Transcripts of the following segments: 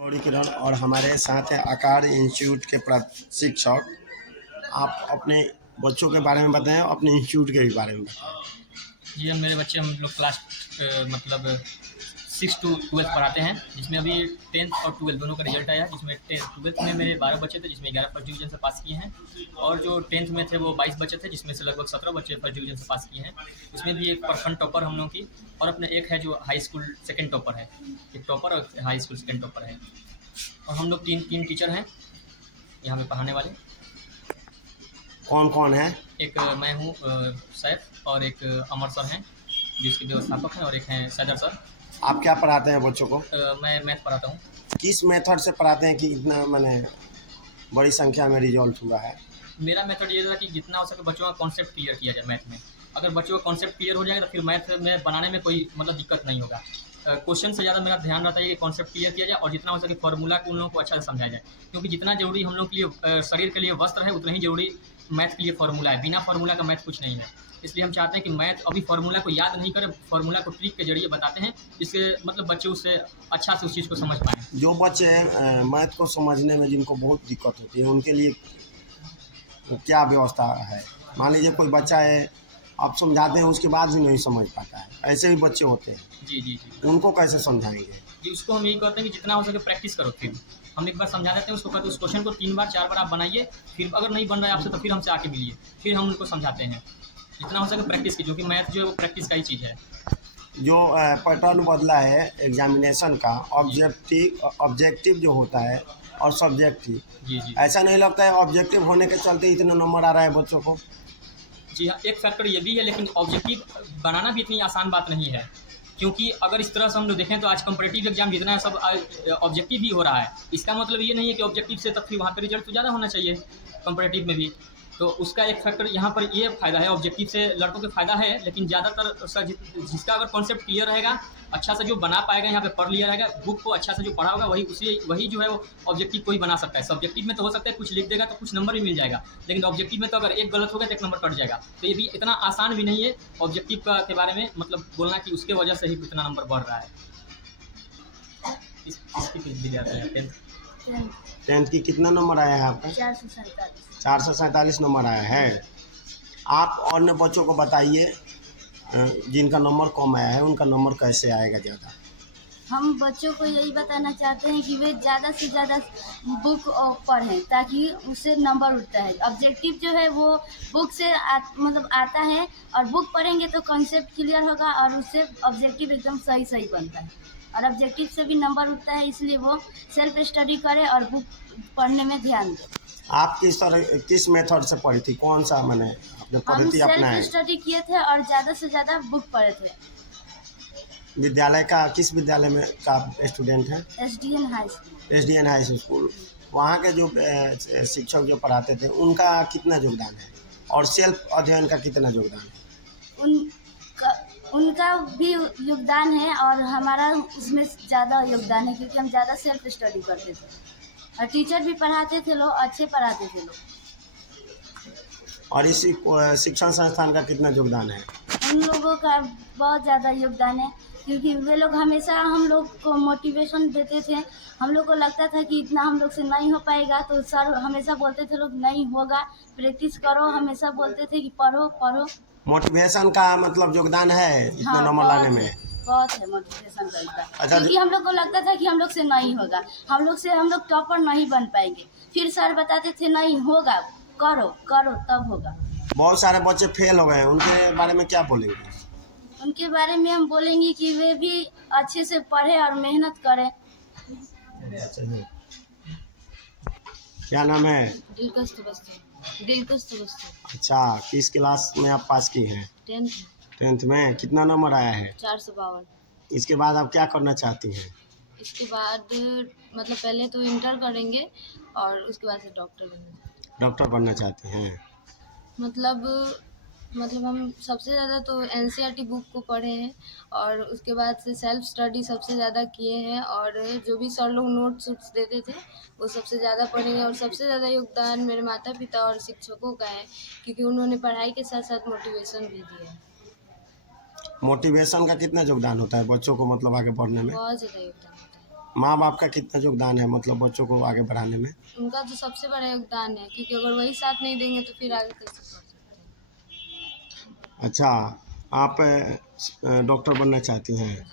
गौरी किरण और हमारे साथ हैं आकार इंस्टीट्यूट के प्रशिक्षक। आप अपने बच्चों के बारे में बताएं, अपने इंस्टीट्यूट के भी बारे में बताएं। जी, मेरे बच्चे हम लोग क्लास मतलब 6 टू 12 पढ़ाते हैं, जिसमें अभी 10th और 12 दोनों का रिजल्ट आया, जिसमें 12th में मेरे 12 बच्चे थे, जिसमें 11 फर्स्ट डिवीजन से पास किए हैं, और जो 10th में थे वो 22 बच्चे थे, जिसमें से लगभग 17 बच्चे फर्स्ट डिवीजन से पास किए हैं। इसमें भी एक प्रखंड टॉपर हम लोगों की, और अपने एक है जो हाई स्कूल सेकेंड टॉपर है, एक टॉपर और हाई स्कूल सेकेंड टॉपर है। और हम लोग तीन टीचर हैं यहाँ पे पढ़ाने वाले। कौन कौन है? एक मैं हूँ सैफ, और एक अमर सर हैं जो इसके व्यवस्थापक हैं, और एक हैं सैदर सर। आप क्या पढ़ाते हैं बच्चों को? मैं मैथ पढ़ाता हूँ। किस मेथड से पढ़ाते हैं कि इतना मैंने बड़ी संख्या में रिजल्ट हुआ है? मेरा मेथड ये था कि जितना हो सके बच्चों का कॉन्सेप्ट क्लियर किया जाए मैथ में। अगर बच्चों का कॉन्सेप्ट क्लियर हो जाएगा तो फिर मैथ में बनाने में कोई मतलब दिक्कत नहीं होगा। क्वेश्चन से ज़्यादा मेरा ध्यान रहता है कि कॉन्सेप्ट क्लियर किया जाए, और जितना हो सके फार्मूला को उन लोगों को अच्छा से समझाया जाए, क्योंकि जितना जरूरी हम लोग के लिए शरीर के लिए वस्त्र है, उतना ही जरूरी मैथ के लिए फार्मूला है। बिना फार्मूला का मैथ कुछ नहीं है। इसलिए हम चाहते हैं कि मैथ अभी फार्मूला को याद नहीं करें, फार्मूला को ट्रिक के जरिए बताते हैं, जिससे मतलब बच्चे उससे अच्छा से उस चीज़ को समझ पाएँ। जो बच्चे मैथ को समझने में जिनको बहुत दिक्कत होती है, उनके लिए क्या व्यवस्था है? मान लीजिए कोई बच्चा है, आप समझाते हैं उसके बाद भी नहीं समझ पाता है, ऐसे भी बच्चे होते हैं, जी जी जी उनको कैसे समझाएंगे? जी, उसको हम यही कहते हैं कि जितना हो सके प्रैक्टिस करो। फिर हम एक बार समझा देते हैं उसको, कहते हैं उस क्वेश्चन को 3 बार 4 बार आप बनाइए, फिर अगर नहीं बन रहा है आपसे तो फिर हमसे आके मिलिए, फिर हम उनको समझाते हैं। जितना हो सके प्रैक्टिस कीजिए, क्योंकि मैथ जो है वो प्रैक्टिस का ही चीज़ है। जो पैटर्न बदला है एग्जामिनेशन का, जी ऑब्जेक्टिव जो होता है और सब्जेक्टिव, जी जी ऐसा नहीं लगता है ऑब्जेक्टिव होने के चलते इतना नंबर आ रहा है बच्चों को? जी हाँ, एक फैक्टर ये भी है, लेकिन ऑब्जेक्टिव बनाना भी इतनी आसान बात नहीं है, क्योंकि अगर इस तरह से हम लोग देखें तो आज कॉम्पिटिटिव एग्जाम जितना है सब ऑब्जेक्टिव ही हो रहा है। इसका मतलब ये नहीं है कि ऑब्जेक्टिव से तब फिर वहाँ पर रिजल्ट तो ज़्यादा होना चाहिए कॉम्पिटिटिव में भी। तो उसका एक फैक्टर यहाँ पर ये फ़ायदा है, ऑब्जेक्टिव से लड़कों के फ़ायदा है, लेकिन ज़्यादातर उसका जिसका अगर कॉन्सेप्ट क्लियर रहेगा, अच्छा से जो बना पाएगा, यहाँ पे पढ़ लिया रहेगा, बुक को अच्छा से जो पढ़ा होगा, वही जो है वो ऑब्जेक्टिव को ही बना सकता है। सब्जेक्टिव में तो हो सकता है कुछ लिख देगा तो कुछ नंबर भी मिल जाएगा, लेकिन ऑब्जेक्टिव में तो अगर एक गलत होगा तो एक नंबर कट जाएगा। तो ये भी इतना आसान भी नहीं है ऑब्जेक्टिव के बारे में मतलब बोलना कि उसके वजह से ही इतना नंबर बढ़ रहा है। इसकी कुछ विद्यार्थी है 10th। 10th की कितना नंबर आया है आपका? 447 नंबर आया है। आप अन्य बच्चों को बताइए जिनका नंबर कम आया है, उनका नंबर कैसे आएगा ज़्यादा? हम बच्चों को यही बताना चाहते हैं कि वे ज़्यादा से ज़्यादा बुक पढ़ें, ताकि उससे नंबर उठता है। ऑब्जेक्टिव जो है वो बुक से मतलब आता है, और बुक पढ़ेंगे तो कॉन्सेप्ट क्लियर होगा, और उससे ऑब्जेक्टिव एकदम सही सही बनता है, और ऑब्जेक्टिव से भी नंबर उठता है। इसलिए वो सेल्फ स्टडी करें और बुक पढ़ने में ध्यान दें। आप किस मेथड से पढ़ी थी? कौन सा मैंने अपने हम पद्धति अपनाए? सेल्फ स्टडी किए थे और ज़्यादा से ज़्यादा बुक पढ़े थे। विद्यालय का किस विद्यालय में का स्टूडेंट है? SDN high school. SDN high school. वहाँ के जो शिक्षक जो पढ़ाते थे उनका कितना योगदान है, और सेल्फ अध्ययन का कितना योगदान है? उनका भी योगदान है, और हमारा उसमें ज़्यादा योगदान है, क्योंकि हम ज़्यादा सेल्फ स्टडी करते थे, और टीचर भी पढ़ाते थे लोग, अच्छे पढ़ाते थे लोग। और इसी शिक्षण संस्थान का कितना योगदान है? उन लोगों का बहुत ज़्यादा योगदान है, क्योंकि वे लोग हमेशा हम लोग को मोटिवेशन देते थे। हम लोग को लगता था कि इतना हम लोग से नहीं हो पाएगा, तो सर हमेशा बोलते थे लोग नहीं होगा, प्रैक्टिस करो, हमेशा बोलते थे कि पढ़ो पढ़ो। मोटिवेशन का मतलब योगदान है इतना हाँ, नंबर लाने में? बहुत है मोटिवेशन का योगदान। अच्छा, क्योंकि हम लोग को लगता था कि हम लोग से नहीं होगा, हम लोग टॉपर नहीं बन पाएंगे। फिर सर बताते थे नहीं होगा, करो करो तब होगा। बहुत सारे बच्चे फेल हो गए हैं, उनके बारे में क्या बोलेंगे? उनके बारे में हम बोलेंगे कि वे भी अच्छे से पढ़े और मेहनत करें। क्या नाम है? दिलकश अवस्थी। अच्छा, किस क्लास में आप पास की हैं? 10th में। कितना नंबर आया है? 452। इसके बाद आप क्या करना चाहती हैं? इसके बाद मतलब पहले तो इंटर करेंगे, और उसके बाद से डॉक्टर बनेंगे। डॉक्टर बनना चाहती हैं? मतलब हम सबसे ज़्यादा तो NCERT बुक को पढ़े हैं, और उसके बाद से सेल्फ स्टडी सबसे ज़्यादा किए हैं, और जो भी सर लोग नोट्स देते थे वो सबसे ज़्यादा पढ़े हैं। और सबसे ज़्यादा योगदान मेरे माता पिता और शिक्षकों का है, क्योंकि उन्होंने पढ़ाई के साथ साथ मोटिवेशन भी दिया है। मोटिवेशन का कितना योगदान होता है बच्चों को मतलब आगे बढ़ने में? बहुत ज़्यादा योगदान होता है। माँ बाप का कितना योगदान है मतलब बच्चों को आगे बढ़ाने में? उनका तो सबसे बड़ा योगदान है, क्योंकि अगर वही साथ नहीं देंगे तो फिर आगे कैसे बढ़ सकते हैं। अच्छा, आप डॉक्टर बनना चाहती हैं।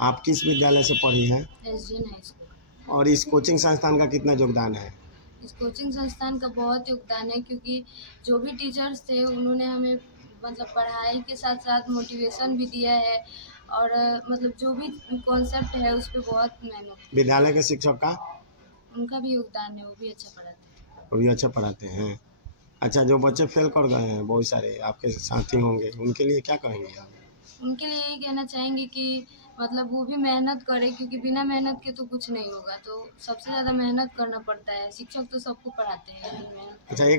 आप किस विद्यालय से पढ़ी हैं SDN हाई स्कूल। और इस कोचिंग संस्थान का कितना योगदान है? इस कोचिंग संस्थान का बहुत योगदान है, क्योंकि जो भी टीचर्स थे उन्होंने हमें मतलब पढ़ाई के साथ साथ मोटिवेशन भी दिया है, और मतलब जो भी कॉन्सेप्ट है उस पर बहुत मेहनत की। विद्यालय के शिक्षक का उनका भी योगदान है, वो भी अच्छा पढ़ाते हैं। वो भी अच्छा पढ़ाते हैं। अच्छा, जो बच्चे फेल कर गए हैं बहुत सारे आपके साथी होंगे, उनके लिए क्या कहेंगे आप? उनके लिए यही कहना चाहेंगे कि मतलब वो भी मेहनत करे, क्योंकि बिना मेहनत के तो कुछ नहीं होगा। तो सबसे ज़्यादा मेहनत करना पड़ता है। शिक्षक तो सबको पढ़ाते हैं, लेकिन मेहनत अच्छा, एक